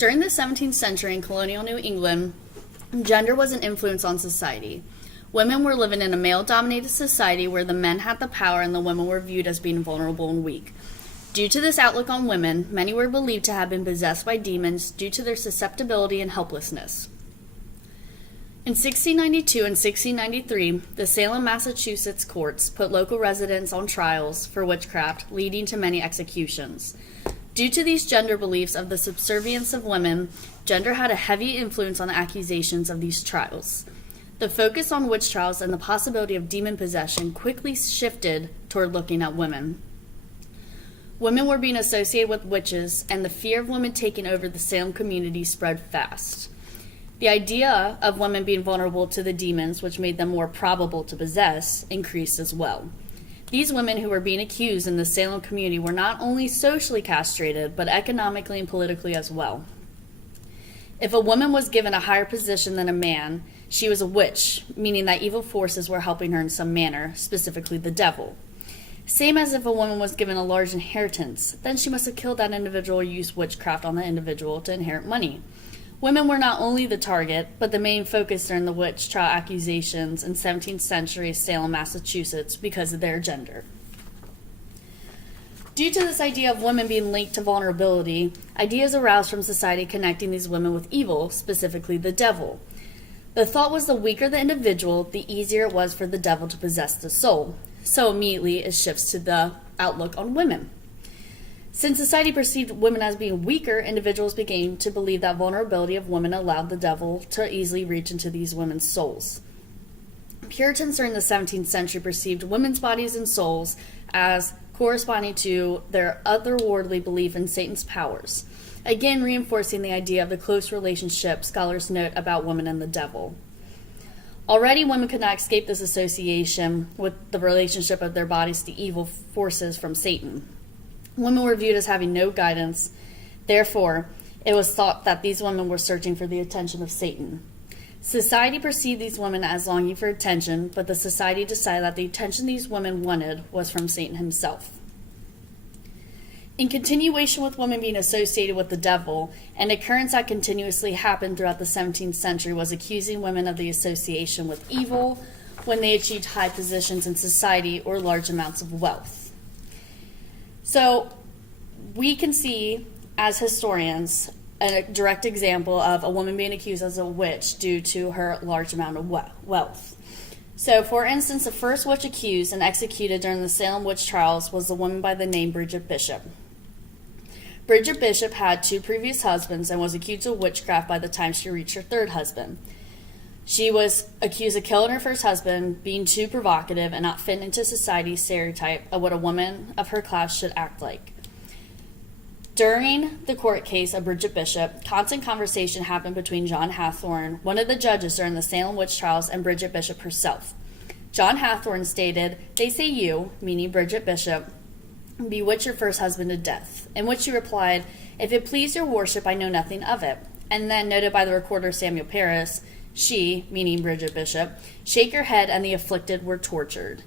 During the 17th century in colonial New England, gender was an influence on society. Women were living in a male-dominated society where the men had the power and the women were viewed as being vulnerable and weak. Due to this outlook on women, many were believed to have been possessed by demons due to their susceptibility and helplessness. In 1692 and 1693, the Salem, Massachusetts courts put local residents on trials for witchcraft, leading to many executions. Due to these gender beliefs of the subservience of women, gender had a heavy influence on the accusations of these trials. The focus on witch trials and the possibility of demon possession quickly shifted toward looking at women. Women were being associated with witches, and the fear of women taking over the Salem community spread fast. The idea of women being vulnerable to the demons, which made them more probable to possess, increased as well. These women who were being accused in the Salem community were not only socially castrated, but economically and politically as well. If a woman was given a higher position than a man, she was a witch, meaning that evil forces were helping her in some manner, specifically the devil. Same as if a woman was given a large inheritance, then she must have killed that individual or used witchcraft on the individual to inherit money. Women were not only the target, but the main focus during the witch trial accusations in 17th century Salem, Massachusetts, because of their gender. Due to this idea of women being linked to vulnerability, ideas arose from society connecting these women with evil, specifically the devil. The thought was the weaker the individual, the easier it was for the devil to possess the soul. So immediately it shifts to the outlook on women. Since society perceived women as being weaker, individuals began to believe that vulnerability of women allowed the devil to easily reach into these women's souls. Puritans during the 17th century perceived women's bodies and souls as corresponding to their otherworldly belief in Satan's powers, again reinforcing the idea of the close relationship scholars note about women and the devil. Already, women could not escape this association with the relationship of their bodies to evil forces from Satan. Women were viewed as having no guidance. Therefore, it was thought that these women were searching for the attention of Satan. Society perceived these women as longing for attention, but the society decided that the attention these women wanted was from Satan himself. In continuation with women being associated with the devil, an occurrence that continuously happened throughout the 17th century was accusing women of the association with evil when they achieved high positions in society or large amounts of wealth. So we can see, as historians, a direct example of a woman being accused as a witch due to her large amount of wealth. So, for instance, the first witch accused and executed during the Salem witch trials was a woman by the name Bridget Bishop. Bridget Bishop had 2 previous husbands and was accused of witchcraft by the time she reached her 3rd husband. She was accused of killing her first husband, being too provocative, and not fitting into society's stereotype of what a woman of her class should act like. During the court case of Bridget Bishop, constant conversation happened between John Hathorne, one of the judges during the Salem witch trials, and Bridget Bishop herself. John Hathorne stated, "They say you," meaning Bridget Bishop, "bewitch your first husband to death," in which she replied, "If it please your worship, I know nothing of it." And then, noted by the recorder Samuel Paris, she, meaning Bridget Bishop, "shake her head and the afflicted were tortured,"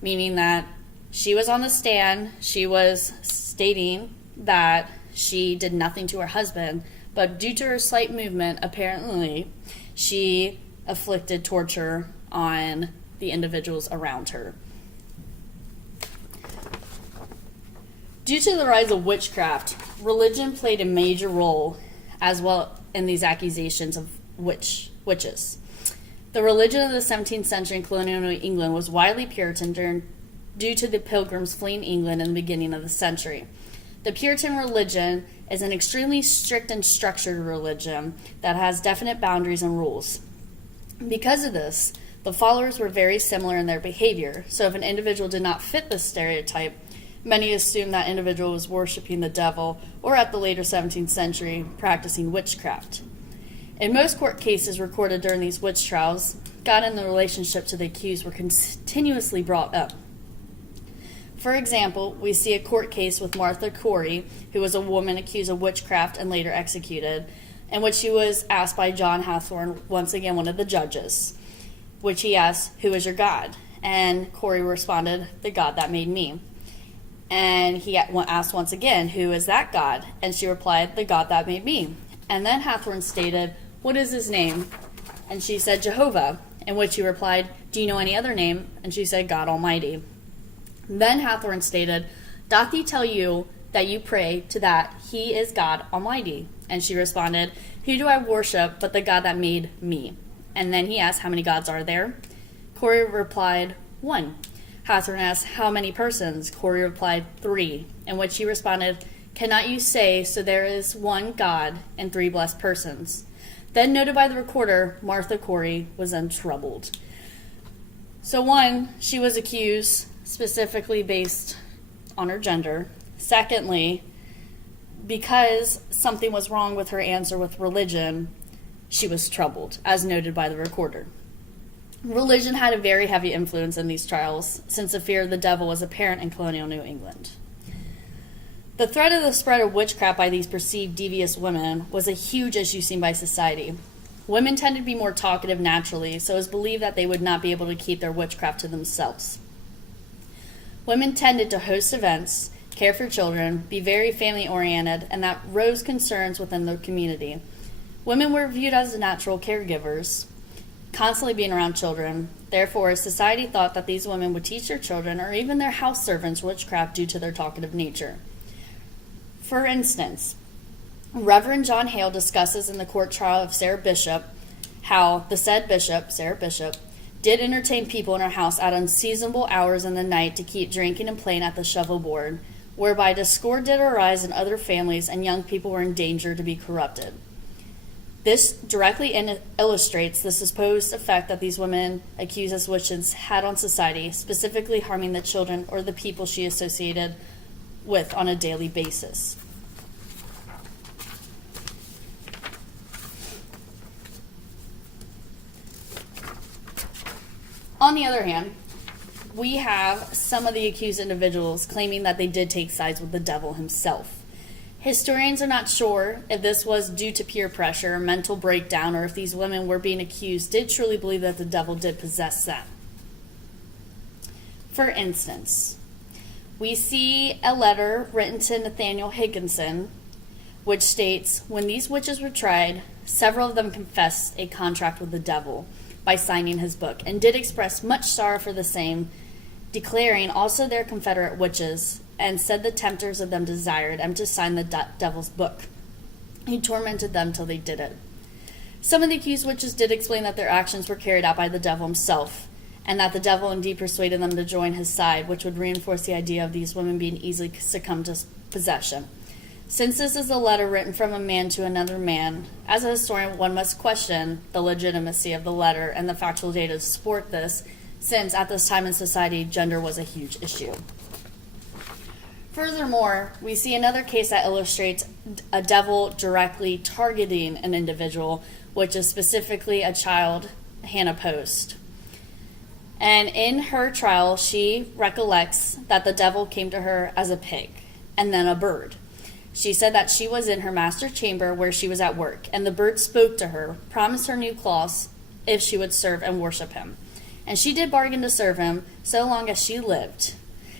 meaning that she was on the stand, she was stating that she did nothing to her husband, but due to her slight movement, apparently, she afflicted torture on the individuals around her. Due to the rise of witchcraft, religion played a major role as well in these accusations of witches. The religion of the 17th century in colonial New England was widely Puritan due to the Pilgrims fleeing England in the beginning of the century. The Puritan religion is an extremely strict and structured religion that has definite boundaries and rules. Because of this, the followers were very similar in their behavior, so if an individual did not fit this stereotype, many assumed that individual was worshiping the devil or at the later 17th century practicing witchcraft. In most court cases recorded during these witch trials, God and the relationship to the accused were continuously brought up. For example, we see a court case with Martha Corey, who was a woman accused of witchcraft and later executed, in which she was asked by John Hathorne, once again one of the judges, which he asked, "Who is your God?" And Corey responded, "The God that made me." And he asked once again, "Who is that God?" And she replied, "The God that made me." And then Hathorne stated, "What is his name?" And she said, "Jehovah," in which he replied, "Do you know any other name?" And she said, "God Almighty." Then Hathorne stated, "Doth he tell you that you pray to that he is God Almighty?" And she responded, "Who do I worship but the God that made me?" And then he asked, "How many gods are there?" Corey replied, "One." Hathorne asked, "How many persons?" Corey replied, "3." In which he responded, "Cannot you say, so there is one God and 3 blessed persons?" Then noted by the recorder, Martha Corey was untroubled. So 1, she was accused specifically based on her gender. Secondly, because something was wrong with her answer with religion, she was troubled, as noted by the recorder. Religion had a very heavy influence in these trials, since the fear of the devil was apparent in colonial New England. The threat of the spread of witchcraft by these perceived devious women was a huge issue seen by society. Women tended to be more talkative naturally, so it was believed that they would not be able to keep their witchcraft to themselves. Women tended to host events, care for children, be very family-oriented, and that rose concerns within the community. Women were viewed as natural caregivers, constantly being around children. Therefore, society thought that these women would teach their children or even their house servants witchcraft due to their talkative nature. For instance, Reverend John Hale discusses in the court trial of Sarah Bishop how the said bishop, Sarah Bishop, did entertain people in her house at unseasonable hours in the night to keep drinking and playing at the shovel board, whereby discord did arise in other families and young people were in danger to be corrupted. This directly illustrates the supposed effect that these women accused as witches had on society, specifically harming the children or the people she associated with on a daily basis. On the other hand, we have some of the accused individuals claiming that they did take sides with the devil himself. Historians are not sure if this was due to peer pressure, mental breakdown, or if these women were being accused did truly believe that the devil did possess them. For instance, we see a letter written to Nathaniel Higginson, which states, "When these witches were tried, several of them confessed a contract with the devil by signing his book, and did express much sorrow for the same, declaring also their confederate witches, and said the tempters of them desired them to sign the devil's book. He tormented them till they did it." Some of the accused witches did explain that their actions were carried out by the devil himself, and that the devil indeed persuaded them to join his side, which would reinforce the idea of these women being easily succumb to possession. Since this is a letter written from a man to another man, as a historian one must question the legitimacy of the letter and the factual data to support this, since at this time in society gender was a huge issue. Furthermore, we see another case that illustrates a devil directly targeting an individual, which is specifically a child, Hannah Post. And in her trial, she recollects that the devil came to her as a pig and then a bird. She said that she was in her master's chamber where she was at work, and the bird spoke to her, promised her new cloths if she would serve and worship him. And she did bargain to serve him so long as she lived.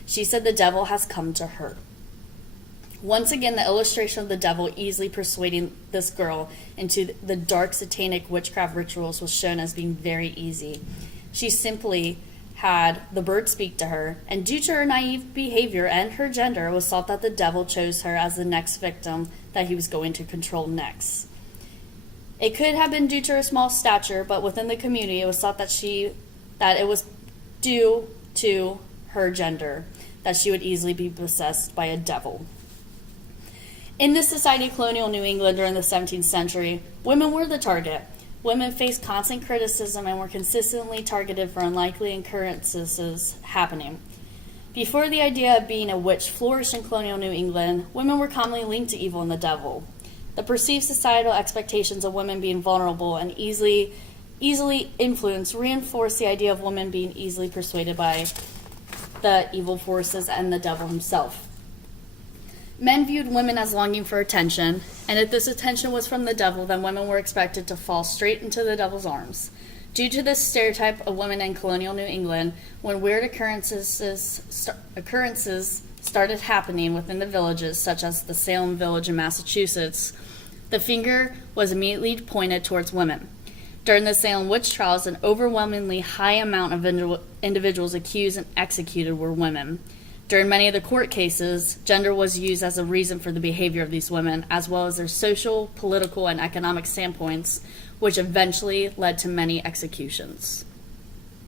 She said the devil has come to her. Once again, the illustration of the devil easily persuading this girl into the dark satanic witchcraft rituals was shown as being very easy. She simply had the bird speak to her, and due to her naive behavior and her gender, it was thought that the devil chose her as the next victim that he was going to control next. It could have been due to her small stature, but within the community, it was thought that it was due to her gender, that she would easily be possessed by a devil. In this society of colonial New England during the 17th century, women were the target. Women faced constant criticism and were consistently targeted for unlikely occurrences happening. Before the idea of being a witch flourished in colonial New England, women were commonly linked to evil and the devil. The perceived societal expectations of women being vulnerable and easily influenced reinforced the idea of women being easily persuaded by the evil forces and the devil himself. Men viewed women as longing for attention, and if this attention was from the devil, then women were expected to fall straight into the devil's arms. Due to this stereotype of women in colonial New England, when weird occurrences started happening within the villages, such as the Salem village in Massachusetts, The finger was immediately pointed towards women. During the Salem witch trials, an overwhelmingly high amount of individuals accused and executed were women. During many of the court cases, gender was used as a reason for the behavior of these women, as well as their social, political, and economic standpoints, which eventually led to many executions.